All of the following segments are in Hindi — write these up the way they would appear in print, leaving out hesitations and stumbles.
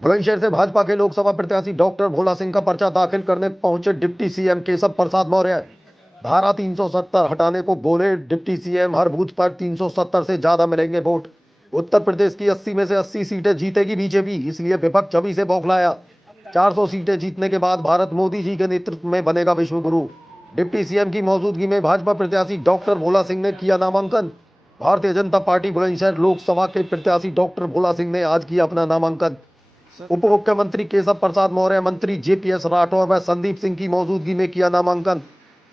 बुलंदशहर से भाजपा के लोकसभा प्रत्याशी डॉक्टर भोला सिंह का पर्चा दाखिल करने पहुंचे डिप्टी सीएम केशव प्रसाद मौर्य। धारा 370 हटाने को बोले डिप्टी सीएम। हर बूथ पर 370 से ज्यादा मिलेंगे वोट। उत्तर प्रदेश की 80 में से 80 सीटें जीतेगी बीजेपी, इसलिए विपक्ष अभी से बौखलाया। 400 सीटें जीतने के बाद भारत मोदी जी के नेतृत्व में बनेगा विश्व गुरु। डिप्टी सीएम की मौजूदगी में भाजपा प्रत्याशी डॉक्टर भोला सिंह ने किया नामांकन। भारतीय जनता पार्टी बुलंदशहर लोकसभा के प्रत्याशी डॉक्टर भोला सिंह ने आज किया अपना नामांकन। उप मुख्यमंत्री केशव प्रसाद मौर्य, मंत्री जेपीएस राठौर व संदीप सिंह की मौजूदगी में किया नामांकन।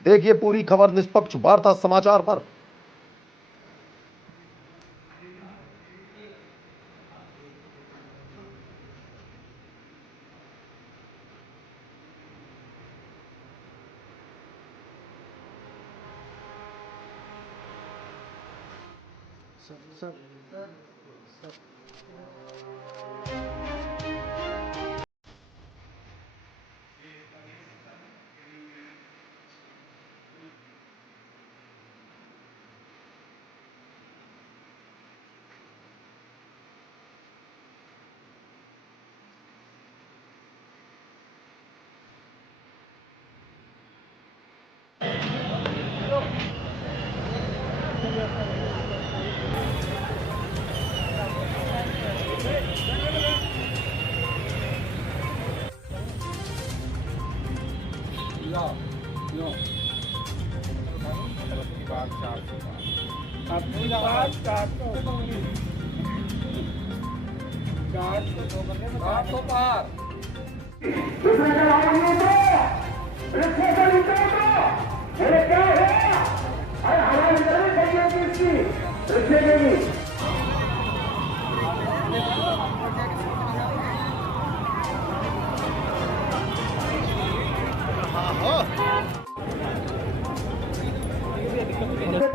देखिए पूरी खबर निष्पक्ष वार्ता समाचार पर।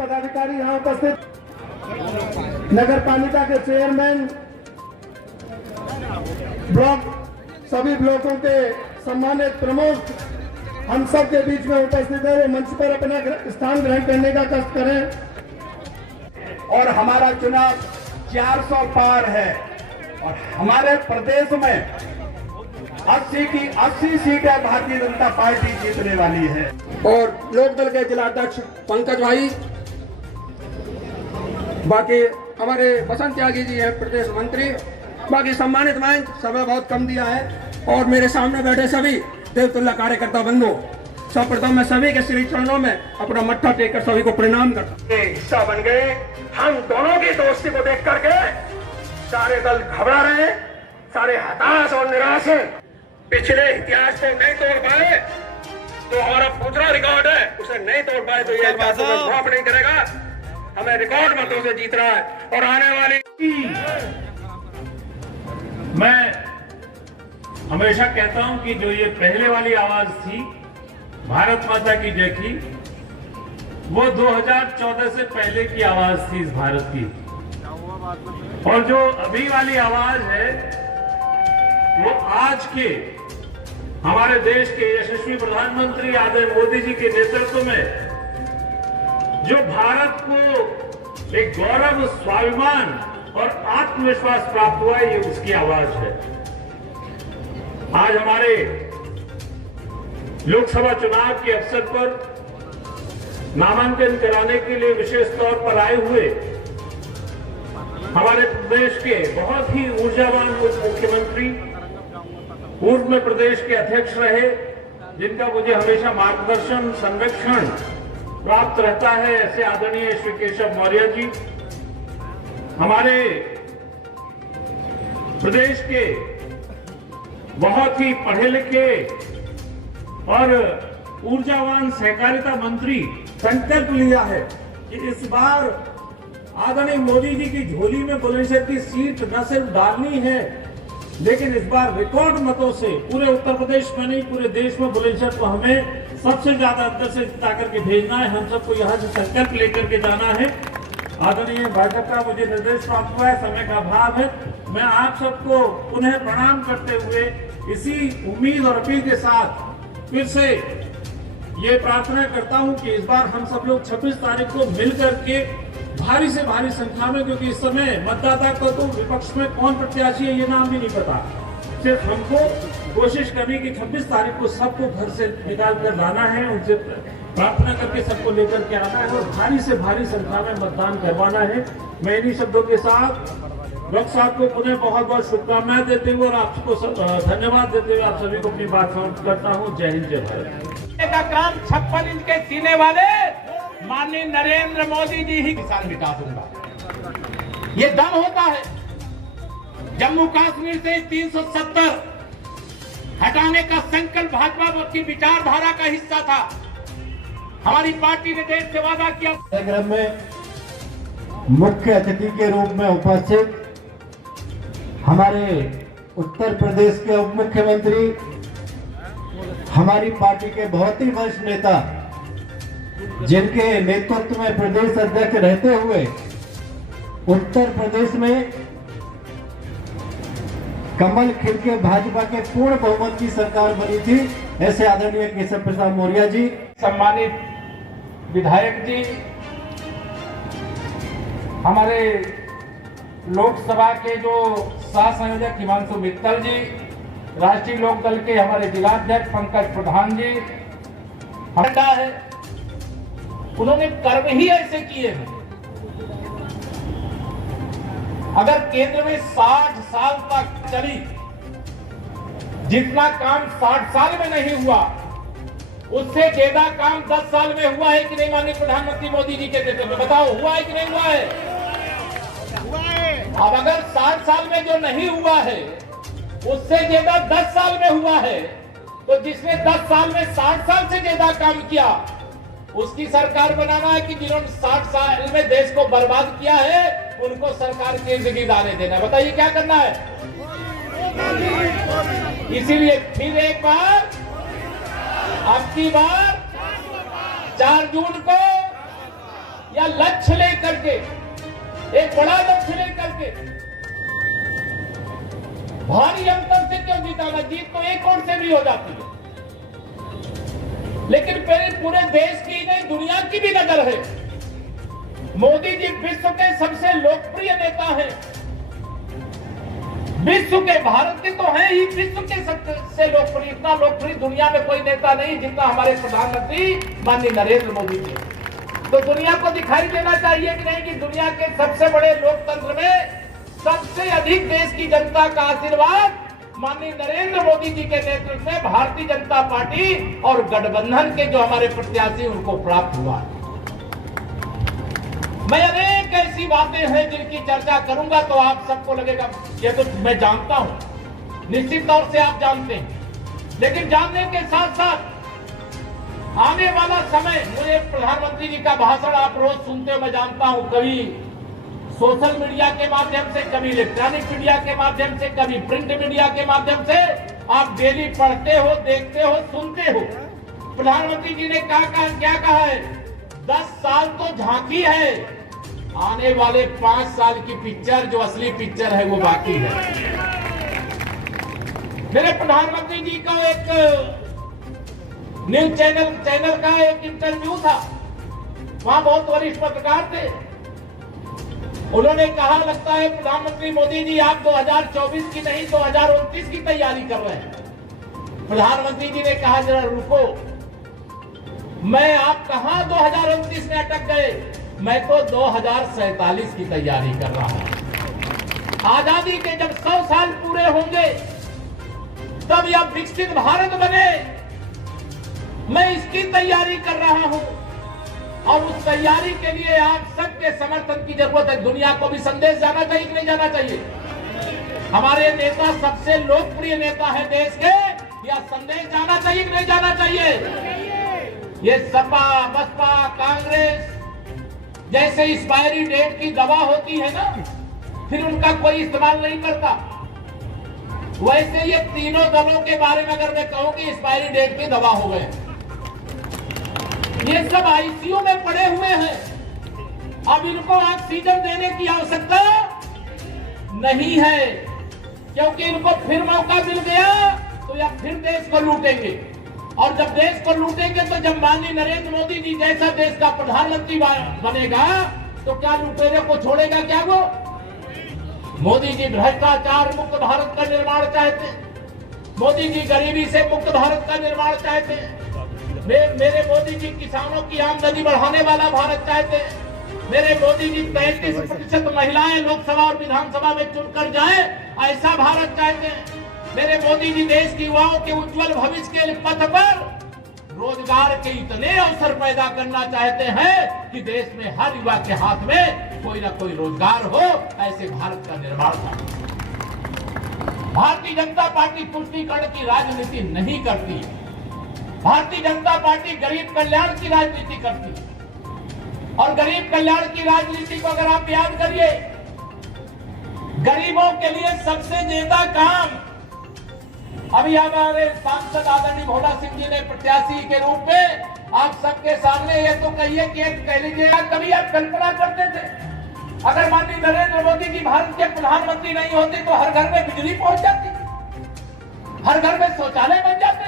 पदाधिकारी यहाँ उपस्थित, नगर पालिका के चेयरमैन, ब्लॉक सभी ब्लॉकों के सम्मानित प्रमुख हम सब के बीच में उपस्थित है। वो मंच पर अपना स्थान ग्रहण करने का कष्ट करें। और हमारा चुनाव 400 पार है और हमारे प्रदेश में 80 की 80 सीटें भारतीय जनता पार्टी जीतने वाली है। और लोकदल के जिला अध्यक्ष पंकज भाई, बाकी हमारे बसंत त्यागी जी हैं प्रदेश मंत्री, बाकी सम्मानित मंच, समय बहुत कम दिया है। और मेरे सामने बैठे सभी देवतुल्ला कार्यकर्ता बंधु, सर्वप्रथम मैं सभी के श्री चरणों में अपना मत्था टेक कर सभी को प्रणाम करता हूं। हिस्सा बन गए। हम दोनों की दोस्ती को देख करके सारे दल घबरा रहे हैं, सारे हताश और निराश हैं। पिछले इतिहास को नहीं तोड़ पाए तो हमारा पूरा रिकॉर्ड है, उसे नहीं तोड़ पाए तो ये ड्रॉप नहीं करेगा। हमें रिकॉर्ड मतों से जीत रहा है। और आने वाली मैं हमेशा कहता हूं कि जो ये पहले वाली आवाज थी भारत माता की जय की, वो 2014 से पहले की आवाज थी इस भारत की। और जो अभी वाली आवाज है वो आज के हमारे देश के यशस्वी प्रधानमंत्री आदरणीय मोदी जी के नेतृत्व में जो भारत को एक गौरव, स्वाभिमान और आत्मविश्वास प्राप्त हुआ है, ये उसकी आवाज है। आज हमारे लोकसभा चुनाव के अवसर पर नामांकन कराने के लिए विशेष तौर पर आए हुए हमारे प्रदेश के बहुत ही ऊर्जावान उप मुख्यमंत्री, पूर्व में प्रदेश के अध्यक्ष रहे, जिनका मुझे हमेशा मार्गदर्शन, संरक्षण प्राप्त रहता है, ऐसे आदरणीय श्री केशव मौर्य जी, हमारे प्रदेश के बहुत ही पढ़े लिखे और ऊर्जावान सहकारिता मंत्री, संकल्प लिया है कि इस बार आदरणीय मोदी जी की झोली में बुलंदशहर की सीट न सिर्फ डालनी है, लेकिन इस बार रिकॉर्ड मतों से पूरे उत्तर प्रदेश में नहीं पूरे देश में बुलंदशहर को हमें सबसे ज्यादा अंतर से जिता करके भेजना है। हम सबको यहाँ से संकल्प लेकर के जाना है। आदरणीय भाजपा का मुझे निर्देश प्राप्त हुआ है, समय का अभाव है। मैं आप सबको पुनः प्रणाम करते हुए इसी उम्मीद और अपील के साथ फिर से ये प्रार्थना करता हूं कि इस बार हम सब लोग 26 तारीख को मिलकर के भारी से भारी संख्या में, क्योंकि इस समय मतदाता को तो विपक्ष में कौन प्रत्याशी है ये नाम भी नहीं पता, सिर्फ हमको कोशिश करनी कि 26 तारीख को सबको घर से निकाल कर लाना है, उनसे प्रार्थना करके सबको लेकर के आना है और भारी से भारी संख्या में मतदान करवाना है। मैं इन्हीं शब्दों के साथ डॉक्टर साहब को पुनः बहुत बहुत शुभकामनाएं देते हुए और आपको धन्यवाद देते हुए आप सभी को अपनी बात समाप्त करता हूँ। जय हिंद, जय भारत। का काम 56 इंच के सीने वाले माननीय नरेंद्र मोदी जी ही किसान मिटा दूंगा, ये दम होता है। जम्मू कश्मीर से 370 हटाने का संकल्प भाजपा की विचारधारा का हिस्सा था। हमारी पार्टी ने देश से वादा किया। कार्यक्रम में मुख्य अतिथि के रूप में उपस्थित हमारे उत्तर प्रदेश के उप मुख्यमंत्री, हमारी पार्टी के बहुत ही वरिष्ठ नेता, जिनके नेतृत्व में प्रदेश अध्यक्ष रहते हुए उत्तर प्रदेश में कमल खिल के भाजपा के पूर्ण बहुमत की सरकार बनी थी, ऐसे आदरणीय केशव प्रसाद मौर्य जी, सम्मानित विधायक जी, हमारे लोकसभा के जो सह संयोजक हिमांशु मित्तल जी, राष्ट्रीय लोक दल के हमारे जिलाध्यक्ष पंकज प्रधान जी, हटा है, उन्होंने कर्म ही ऐसे किए हैं। अगर केंद्र में 60 साल तक चली, जितना काम 60 साल में नहीं हुआ, उससे ज्यादा काम 10 साल में हुआ है कि नहीं माननीय प्रधानमंत्री मोदी जी के नेतृत्व में? बताओ, हुआ है कि नहीं हुआ है? अब अगर 60 साल में जो नहीं हुआ है, उससे ज्यादा 10 साल में हुआ है, तो जिसने 10 साल में 60 साल से ज्यादा काम किया, उसकी सरकार बनाना है कि जिन्होंने 60 साल में देश को बर्बाद किया है, उनको सरकार की जिम्मेदारी देना है? बताइए क्या करना है? इसीलिए फिर एक बार, अब की बार 4 जून को या लक्ष्य लेकर के, एक बड़ा लक्ष्य लेकर के, भारी अंतर से क्यों जीताना? जीत तो एक और से भी हो जाती है, लेकिन पूरे देश की नहीं, दुनिया की भी नजर है। मोदी जी विश्व के सबसे लोकप्रिय नेता हैं, विश्व के, भारत के तो हैं ही, विश्व के सबसे लोकप्रिय, इतना लोकप्रिय दुनिया में कोई नेता नहीं जितना हमारे प्रधानमंत्री माननीय नरेंद्र मोदी जी। तो दुनिया को दिखाई देना चाहिए कि नहीं कि दुनिया के सबसे बड़े लोकतंत्र में सबसे अधिक देश की जनता का आशीर्वाद माननीय नरेंद्र मोदी जी के नेतृत्व में भारतीय जनता पार्टी और गठबंधन के जो हमारे प्रत्याशी उनको प्राप्त हुआ है। मैं अनेक ऐसी बातें हैं जिनकी चर्चा करूंगा तो आप सबको लगेगा ये तो मैं जानता हूं, निश्चित तौर से आप जानते हैं, लेकिन जानने के साथ साथ आने वाला समय, मुझे प्रधानमंत्री जी का भाषण आप रोज सुनते हो, मैं जानता हूं, कभी सोशल मीडिया के माध्यम से, कभी इलेक्ट्रॉनिक मीडिया के माध्यम से, कभी प्रिंट मीडिया के माध्यम से आप डेली पढ़ते हो, देखते हो, सुनते हो। प्रधानमंत्री जी ने क्या कहा है? 10 साल तो झांकी है, आने वाले 5 साल की पिक्चर, जो असली पिक्चर है वो बाकी है। मेरे प्रधानमंत्री जी का एक न्यूज चैनल का एक इंटरव्यू था, वहां बहुत वरिष्ठ पत्रकार थे, उन्होंने कहा, लगता है प्रधानमंत्री मोदी जी आप 2024 की नहीं 2029 की तैयारी कर रहे हैं। प्रधानमंत्री जी ने कहा, जरा रुको, मैं आप कहां 2029 में अटक गए, मैं तो 2047 की तैयारी कर रहा हूं। आजादी के जब 100 साल पूरे होंगे, तब यह विकसित भारत बने, मैं इसकी तैयारी कर रहा हूं और उस तैयारी के लिए आप सबके समर्थन की जरूरत है। दुनिया को भी संदेश जाना चाहिए कि नहीं जाना चाहिए? हमारे नेता सबसे लोकप्रिय नेता है देश के, यह संदेश जाना चाहिए कि नहीं जाना चाहिए? ये सपा, बसपा, कांग्रेस जैसे एक्सपायरी डेट की दवा होती है ना, फिर उनका कोई इस्तेमाल नहीं करता, वैसे ये तीनों दलों के बारे में अगर मैं कहूं कि एक्सपायरी डेट की दवा हो गए, ये सब आईसीयू में पड़े हुए हैं। अब इनको ऑक्सीजन देने की आवश्यकता नहीं है, क्योंकि इनको फिर मौका मिल गया तो या फिर देश को लूटेंगे, और जब देश को लूटेंगे तो जब माननीय नरेंद्र मोदी जी जैसा देश का प्रधानमंत्री बनेगा तो क्या लुटेरे को छोड़ेगा क्या वो? मोदी जी भ्रष्टाचार मुक्त भारत का निर्माण चाहते, मोदी जी गरीबी से मुक्त भारत का निर्माण चाहते हैं। मेरे मोदी जी किसानों की आमदनी बढ़ाने वाला भारत चाहते हैं। मेरे मोदी जी 33% महिलाएं लोकसभा और विधानसभा में चुनकर जाए, ऐसा भारत चाहते हैं। मेरे मोदी जी देश के युवाओं के उज्जवल भविष्य के पथ पर रोजगार के इतने अवसर पैदा करना चाहते हैं कि देश में हर युवा के हाथ में कोई ना कोई रोजगार हो, ऐसे भारत का निर्माण करना। भारतीय जनता पार्टी तुष्टीकरण की राजनीति नहीं करती। भारतीय जनता पार्टी गरीब कल्याण की राजनीति करती है। और गरीब कल्याण की राजनीति को अगर आप याद करिए, गरीबों के लिए सबसे ज्यादा काम अभी हमारे सांसद आदरणीय भोला सिंह जी ने प्रत्याशी के रूप में आप सबके सामने ये तो कहिए कि कह लीजिए, कभी आप कल्पना करते थे अगर माननीय नरेंद्र मोदी जी भारत के प्रधानमंत्री नहीं होते तो हर घर में बिजली पहुंच जाती, हर घर में शौचालय बन जाते,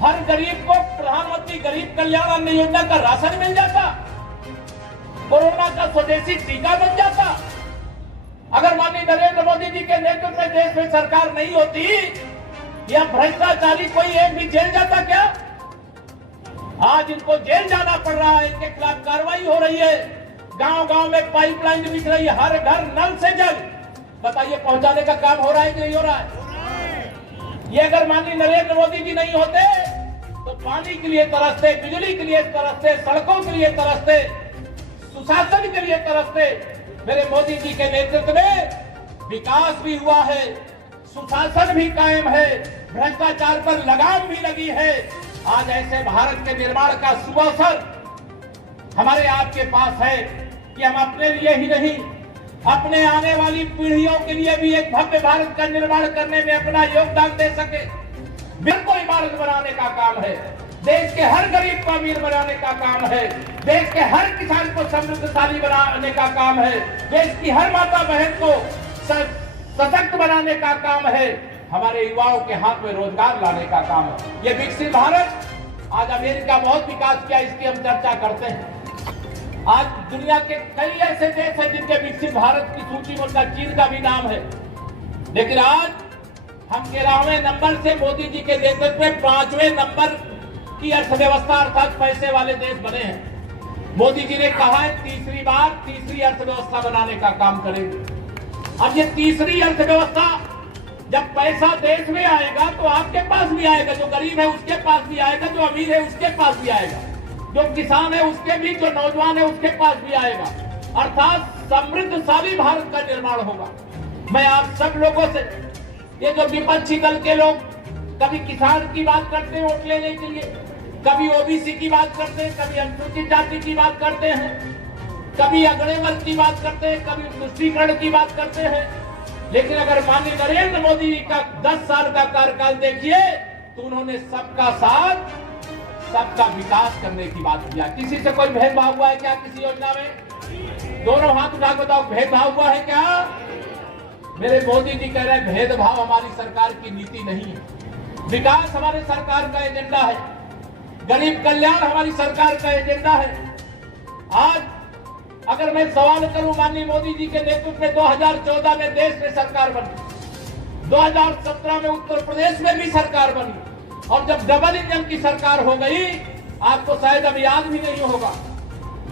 हर गरीब को प्रधानमंत्री गरीब कल्याण अन्न योजना का राशन मिल जाता, कोरोना का स्वदेशी टीका बन जाता। अगर माननीय नरेंद्र मोदी जी के नेतृत्व में देश में सरकार नहीं होती, या भ्रष्टाचारी कोई एक भी जेल जाता क्या? आज इनको जेल जाना पड़ रहा है, इनके खिलाफ कार्रवाई हो रही है। गांव गांव में पाइपलाइन बिछ रही है, हर घर नल से जल, बताइए पहुंचाने का काम हो रहा है कि नहीं हो रहा है? ये अगर माननीय नरेंद्र मोदी जी नहीं होते तो पानी के लिए तरसते, बिजली के लिए तरसते, सड़कों के लिए तरसते, सुशासन के लिए तरसते। मेरे मोदी जी के नेतृत्व में विकास भी हुआ है, सुशासन भी कायम है, भ्रष्टाचार पर लगाम भी लगी है। आज ऐसे भारत के निर्माण का शुभ अवसर हमारे आपके पास है कि हम अपने लिए ही नहीं, अपने आने वाली पीढ़ियों के लिए भी एक भव्य भारत का निर्माण करने में अपना योगदान दे सके। बिल्कुल इमारत बनाने का काम है, देश के हर गरीब को अमीर बनाने का काम है, देश के हर किसान को समृद्धशाली बनाने का काम है, देश की हर माता बहन को सशक्त बनाने का काम है, हमारे युवाओं के हाथ में रोजगार लाने का काम है। ये विकसित भारत, आज अमेरिका बहुत विकास किया, इसकी हम चर्चा करते हैं। आज दुनिया के कई ऐसे देश हैं जिनके विकसित भारत की सूची में उनका चीन का भी नाम है, लेकिन आज हम 13वें नंबर से मोदी जी के नेतृत्व में 5वें नंबर की अर्थव्यवस्था अर्थात पैसे वाले देश बने हैं। मोदी जी ने कहा है तीसरी बार तीसरी अर्थव्यवस्था बनाने का काम करेंगे। अब ये तीसरी अर्थव्यवस्था, जब पैसा देश में आएगा तो आपके पास भी आएगा, जो गरीब है उसके पास भी आएगा, जो अमीर है उसके पास भी आएगा, जो किसान है उसके भी, जो नौजवान है उसके पास भी आएगा, अर्थात समृद्धशाली भारत का निर्माण होगा। मैं आप सब लोगों से, ये जो विपक्षी दल के लोग कभी किसान की बात करते हैं वोट लेने के लिए, कभी ओबीसी की बात करते हैं, कभी अनुसूचित जाति की बात करते हैं, कभी अगड़े वर्ग की बात करते हैं, कभी तुष्टीकरण की बात करते हैं, लेकिन अगर माननीय नरेंद्र मोदी जी का 10 साल का कार्यकाल देखिए तो उन्होंने सबका साथ, सबका विकास करने की बात किया। किसी से कोई भेदभाव हुआ है क्या किसी योजना में? दोनों हाथ उठा के बताओ, भेदभाव हुआ है क्या? मेरे मोदी जी कह रहे हैं भेदभाव हमारी सरकार की नीति नहीं है, विकास हमारे सरकार का एजेंडा है, गरीब कल्याण हमारी सरकार का एजेंडा है। आज अगर मैं सवाल करूं, माननीय मोदी जी के नेतृत्व में 2014 में देश में सरकार बनी, 2017 में उत्तर प्रदेश में भी सरकार बनी, और जब डबल इंजन की सरकार हो गई, आपको शायद अब याद भी नहीं होगा,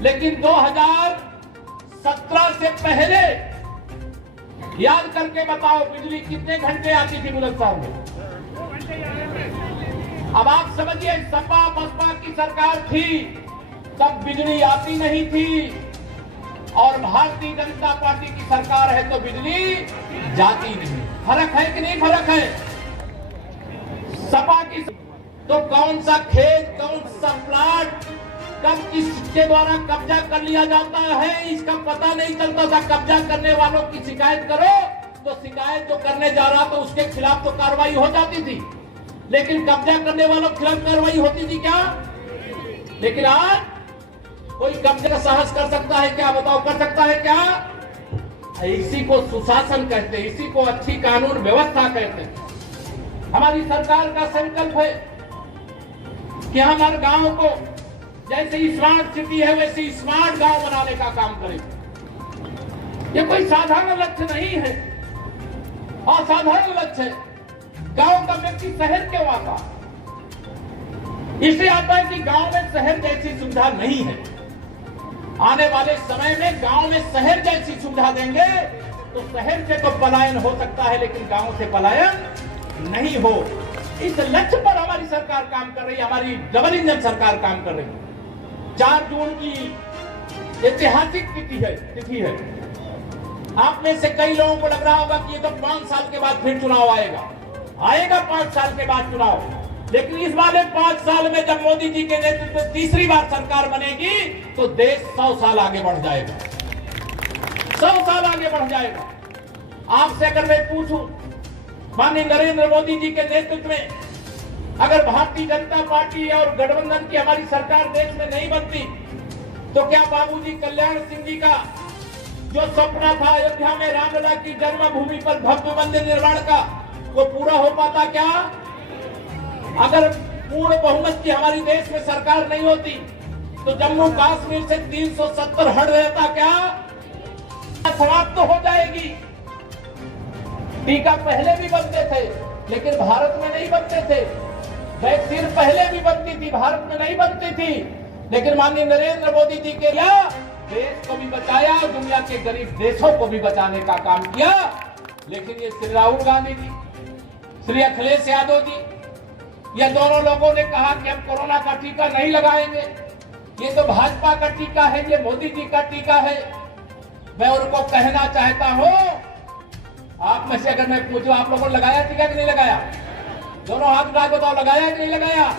लेकिन 2017 से पहले याद करके बताओ बिजली कितने घंटे आती थी बुलंदशहर में? अब आप समझिए, सपा बसपा की सरकार थी तब बिजली आती नहीं थी, और भारतीय जनता पार्टी की सरकार है तो बिजली जाती नहीं। फर्क है कि नहीं फर्क है? सपा की तो कौन सा खेत, कौन सा प्लाट कब किसके द्वारा कब्जा कर लिया जाता है इसका पता नहीं चलता था। कब्जा करने वालों की शिकायत करो तो शिकायत जो करने जा रहा तो उसके खिलाफ तो कार्रवाई हो जाती थी, लेकिन कब्जा करने वालों के खिलाफ कार्रवाई होती थी क्या? लेकिन आज कोई कब्जा का साहस कर सकता है क्या? बताओ, कर सकता है क्या? इसी को सुशासन कहते हैं, इसी को अच्छी कानून व्यवस्था कहते हैं। हमारी सरकार का संकल्प है कि हम हर गांव को जैसे स्मार्ट सिटी है वैसे स्मार्ट गांव बनाने का काम करें। ये कोई साधारण लक्ष्य नहीं है, असाधारण लक्ष्य है। गांव का व्यक्ति शहर क्यों आता? इसलिए आता है कि गांव में शहर जैसी सुविधा नहीं है। आने वाले समय में गांव में शहर जैसी सुविधा देंगे तो शहर से तो पलायन हो सकता है, लेकिन गांव से पलायन नहीं हो। इस लक्ष्य पर हमारी सरकार काम कर रही है, हमारी डबल इंजन सरकार काम कर रही है। 4 जून की ऐतिहासिक तिथि है। आप में से कई लोगों को लग रहा होगा कि ये तो 5 साल के बाद फिर चुनाव आएगा 5 साल के बाद चुनाव। लेकिन इस वाले 5 साल में जब मोदी जी के नेतृत्व में तीसरी बार सरकार बनेगी तो देश 100 साल आगे बढ़ जाएगा, 100 साल आगे बढ़ जाएगा। आपसे अगर मैं पूछूं, माननीय नरेंद्र मोदी जी के नेतृत्व में अगर भारतीय जनता पार्टी और गठबंधन की हमारी सरकार देश में नहीं बनती तो क्या बाबूजी कल्याण सिंह जी का जो सपना था अयोध्या में रामलला की जन्मभूमि पर भव्य मंदिर निर्माण का, वो पूरा हो पाता क्या? अगर पूर्ण बहुमत की हमारी देश में सरकार नहीं होती तो जम्मू कश्मीर से 370 हट रहता क्या? समाप्त तो हो जाएगी। टीका पहले भी बनते थे लेकिन भारत में नहीं बनते थे। वैक्सीन पहले भी बनती थी, भारत में नहीं बनती थी, लेकिन माननीय नरेंद्र मोदी जी के लिए देश को भी बचाया, दुनिया के गरीब देशों को भी बचाने का काम किया। लेकिन ये श्री राहुल गांधी जी, श्री अखिलेश यादव जी, ये दोनों लोगों ने कहा कि हम कोरोना का टीका नहीं लगाएंगे, ये तो भाजपा का टीका है, ये मोदी जी का टीका है। मैं उनको कहना चाहता हूं, आप में से अगर मैं पूछूं आप लोगों ने लगाया टीका कि नहीं लगाया? दोनों हाथ उठा के बताओ, लगाया कि नहीं लगाया?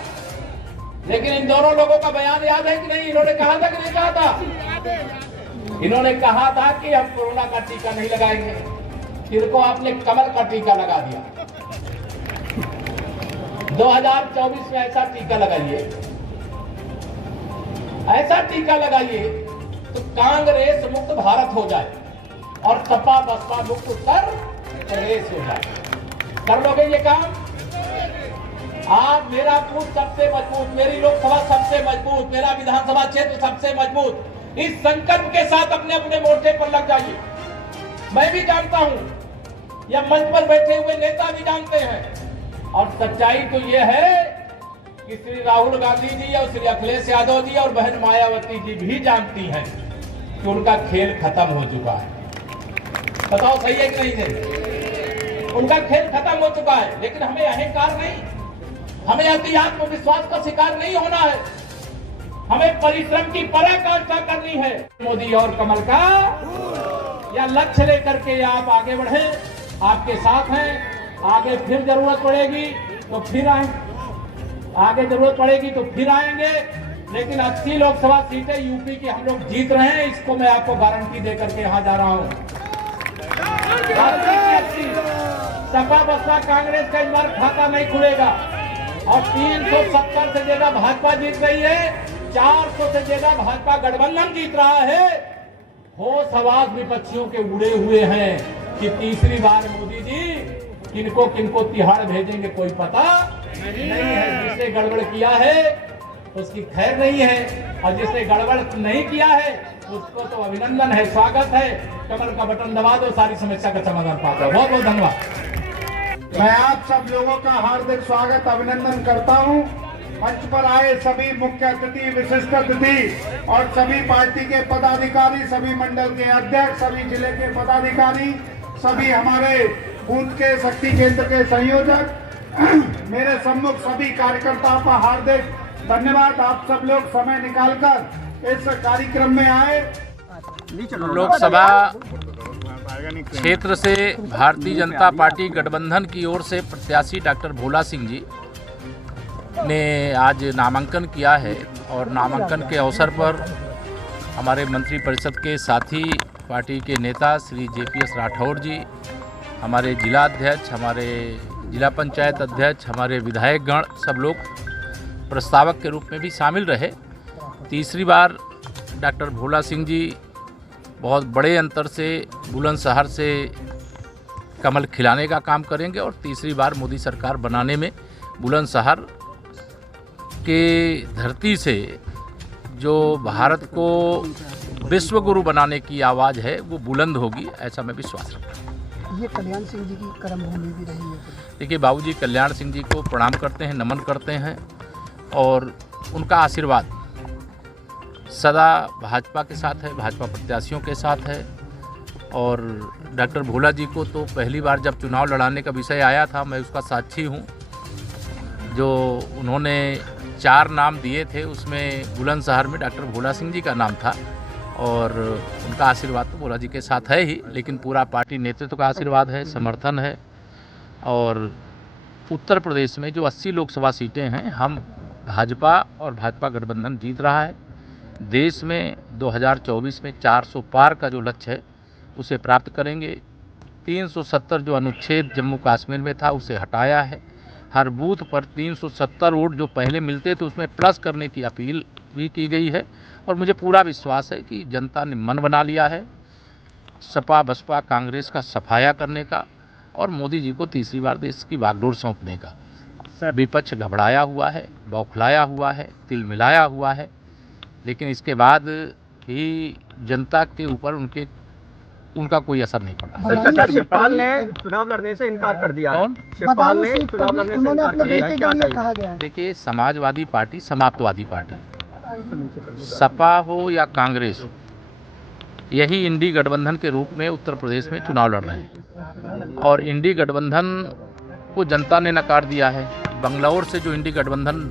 लेकिन इन दोनों लोगों का बयान याद है कि नहीं? इन्होंने कहा था कि नहीं कहा था? इन्होंने कहा था कि हम कोरोना का टीका नहीं लगाएंगे, फिर को आपने कमल का टीका लगा दिया। 2024 में ऐसा टीका लगाइए, ऐसा टीका लगाइए तो कांग्रेस मुक्त भारत हो जाए और सपा बसपा मुक्त उत्तर प्रदेश हो जाए। कर लोगे ये काम? आप, मेरा बूथ सबसे मजबूत, मेरी लोकसभा सबसे मजबूत, मेरा विधानसभा क्षेत्र सबसे मजबूत, इस संकल्प के साथ अपने अपने मोर्चे पर लग जाइए। मैं भी जानता हूं, या मंच पर बैठे हुए नेता भी जानते हैं, और सच्चाई तो यह है कि श्री राहुल गांधी जी और श्री अखिलेश यादव जी और बहन मायावती जी भी जानती हैं कि उनका खेल खत्म हो चुका है। बताओ सही है कि नहीं है? उनका खेल खत्म हो चुका है। लेकिन हमें अहंकार नहीं, हमें अति आत्मविश्वास का शिकार नहीं होना है, हमें परिश्रम की पराकाष्ठा करनी है। मोदी और कमल का या लक्ष्य लेकर के आप आगे बढ़े, आपके साथ हैं। आगे फिर जरूरत पड़ेगी तो फिर आगे जरूरत पड़ेगी तो फिर आएंगे, लेकिन 80 लोकसभा सीटें यूपी की हम लोग जीत रहे हैं, इसको मैं आपको गारंटी दे करके यहाँ जा रहा हूँ। सपा बसपा कांग्रेस का इस बार खाता नहीं खुलेगा, और 370 से ज्यादा भाजपा जीत रही है, 400 से ज्यादा भाजपा गठबंधन जीत रहा है। होश हवास विपक्षियों के उड़े हुए हैं कि तीसरी बार मोदी जी किनको किनको तिहाड़ भेजेंगे कोई पता नहीं है। जिसने गड़बड़ किया है उसकी खैर नहीं है, और जिसने गड़बड़ नहीं किया है उसको तो अभिनंदन है, स्वागत है। कमल का बटन दबा दो, सारी समस्या का समाधान पाता है। बहुत बहुत धन्यवाद। मैं आप सब लोगों का हार्दिक स्वागत अभिनंदन करता हूं। मंच पर आए सभी मुख्य अतिथि, विशिष्ट अतिथि और सभी पार्टी के पदाधिकारी, सभी मंडल के अध्यक्ष, सभी जिले के पदाधिकारी, सभी हमारे बूथ के शक्ति केंद्र के संयोजक, मेरे सम्मुख सभी कार्यकर्ताओं का हार्दिक धन्यवाद। आप सब लोग समय निकालकर इस कार्यक्रम में आए। लोकसभा क्षेत्र से भारतीय जनता पार्टी गठबंधन की ओर से प्रत्याशी डॉक्टर भोला सिंह जी ने आज नामांकन किया है, और नामांकन के अवसर पर हमारे मंत्रिपरिषद के साथी पार्टी के नेता श्री JPS राठौर जी, हमारे जिला अध्यक्ष, हमारे जिला पंचायत अध्यक्ष, हमारे विधायकगण, सब लोग प्रस्तावक के रूप में भी शामिल रहे। तीसरी बार डॉक्टर भोला सिंह जी बहुत बड़े अंतर से बुलंदशहर से कमल खिलाने का काम करेंगे, और तीसरी बार मोदी सरकार बनाने में बुलंदशहर के धरती से जो भारत को विश्व गुरु बनाने की आवाज़ है वो बुलंद होगी, ऐसा मैं विश्वास रखता हूँ। ये कल्याण सिंह जी की कर्मभूमि भी रही है। देखिए, बाबूजी कल्याण सिंह जी को प्रणाम करते हैं, नमन करते हैं और उनका आशीर्वाद सदा भाजपा के साथ है, भाजपा प्रत्याशियों के साथ है। और डॉक्टर भोला जी को तो पहली बार जब चुनाव लड़ाने का विषय आया था, मैं उसका साक्षी हूँ। जो उन्होंने 4 नाम दिए थे, उसमें बुलंदशहर में डॉक्टर भोला सिंह जी का नाम था और उनका आशीर्वाद तो भोला जी के साथ है ही, लेकिन पूरा पार्टी नेतृत्व का आशीर्वाद है, समर्थन है। और उत्तर प्रदेश में जो 80 लोकसभा सीटें हैं, हम भाजपा और भाजपा गठबंधन जीत रहा है। देश में 2024 में 400 पार का जो लक्ष्य है उसे प्राप्त करेंगे। 370 जो अनुच्छेद जम्मू कश्मीर में था उसे हटाया है। हर बूथ पर 370 वोट जो पहले मिलते थे उसमें प्लस करने की अपील भी की गई है। और मुझे पूरा विश्वास है कि जनता ने मन बना लिया है सपा बसपा कांग्रेस का सफाया करने का और मोदी जी को तीसरी बार देश की बागडोर सौंपने का। विपक्ष घबराया हुआ है, बौखलाया हुआ है, तिल मिलाया हुआ है, लेकिन इसके बाद भी जनता के ऊपर उनका कोई असर नहीं पड़ा। शिवपाल ने चुनाव लड़ने से इनकार कर दिया। कौन? शिवपाल ने चुनाव लड़ने से इनकार कर दिया। क्या कहा गया है? देखिए, समाजवादी पार्टी समाप्तवादी पार्टी, सपा हो या कांग्रेस हो, यही इंडी गठबंधन के रूप में उत्तर प्रदेश में चुनाव लड़ रहे हैं और इंडी गठबंधन को जनता ने नकार दिया है। बंगलौर से जो इंडी गठबंधन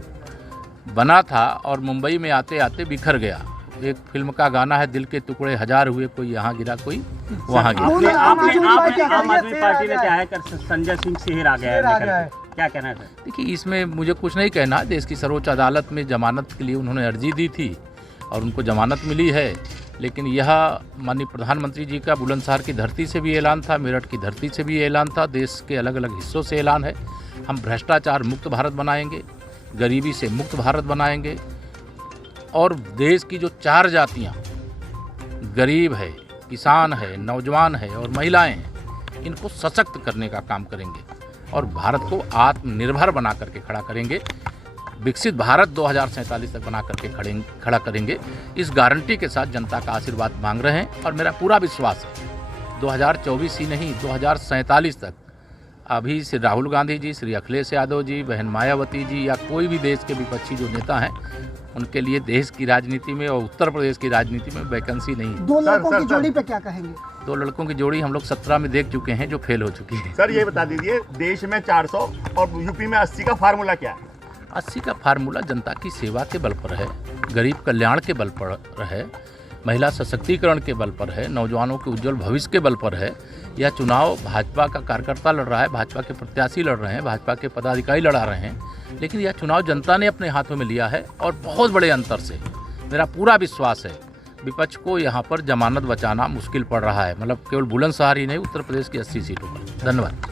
बना था और मुंबई में आते आते बिखर गया। एक फिल्म का गाना है, दिल के टुकड़े हजार हुए, कोई यहाँ गिरा कोई वहाँ गिरा। आम आदमी पार्टी ने क्या है कर संजय सिंह सिहर आ गया है, क्या कहना है? देखिए, इसमें मुझे कुछ नहीं कहना है। देश की सर्वोच्च अदालत में जमानत के लिए उन्होंने अर्जी दी थी और उनको जमानत मिली है, लेकिन यह माननीय प्रधानमंत्री जी का बुलंदशहर की धरती से भी ऐलान था, मेरठ की धरती से भी ऐलान था, देश के अलग अलग हिस्सों से ऐलान है। हम भ्रष्टाचार मुक्त भारत बनाएंगे, गरीबी से मुक्त भारत बनाएंगे और देश की जो 4 जातियाँ, गरीब है, किसान है, नौजवान है और महिलाएं हैं, इनको सशक्त करने का काम करेंगे और भारत को आत्मनिर्भर बना करके खड़ा करेंगे। विकसित भारत 2047 तक बना करके खड़ा करेंगे। इस गारंटी के साथ जनता का आशीर्वाद मांग रहे हैं और मेरा पूरा विश्वास है 2024 ही नहीं 2047 तक अभी श्री राहुल गांधी जी, श्री अखिलेश यादव जी, बहन मायावती जी या कोई भी देश के विपक्षी जो नेता हैं, उनके लिए देश की राजनीति में और उत्तर प्रदेश की राजनीति में वैकेंसी नहीं है। 2 लड़कों की जोड़ी पे क्या कहेंगे? 2 लड़कों की जोड़ी हम लोग 17 में देख चुके हैं जो फेल हो चुकी है। सर ये बता दीजिए, देश में 400 और यूपी में 80 का फार्मूला क्या है? 80 का फार्मूला जनता की सेवा के बल पर है, गरीब कल्याण के बल पर है, महिला सशक्तिकरण के बल पर है, नौजवानों के उज्जवल भविष्य के बल पर है। यह चुनाव भाजपा का कार्यकर्ता लड़ रहा है, भाजपा के प्रत्याशी लड़ रहे हैं, भाजपा के पदाधिकारी लड़ा रहे हैं, लेकिन यह चुनाव जनता ने अपने हाथों में लिया है और बहुत बड़े अंतर से। मेरा पूरा विश्वास है विपक्ष को यहाँ पर जमानत बचाना मुश्किल पड़ रहा है, मतलब केवल बुलंदशहर ही नहीं, उत्तर प्रदेश की 80 सीटों पर। धन्यवाद।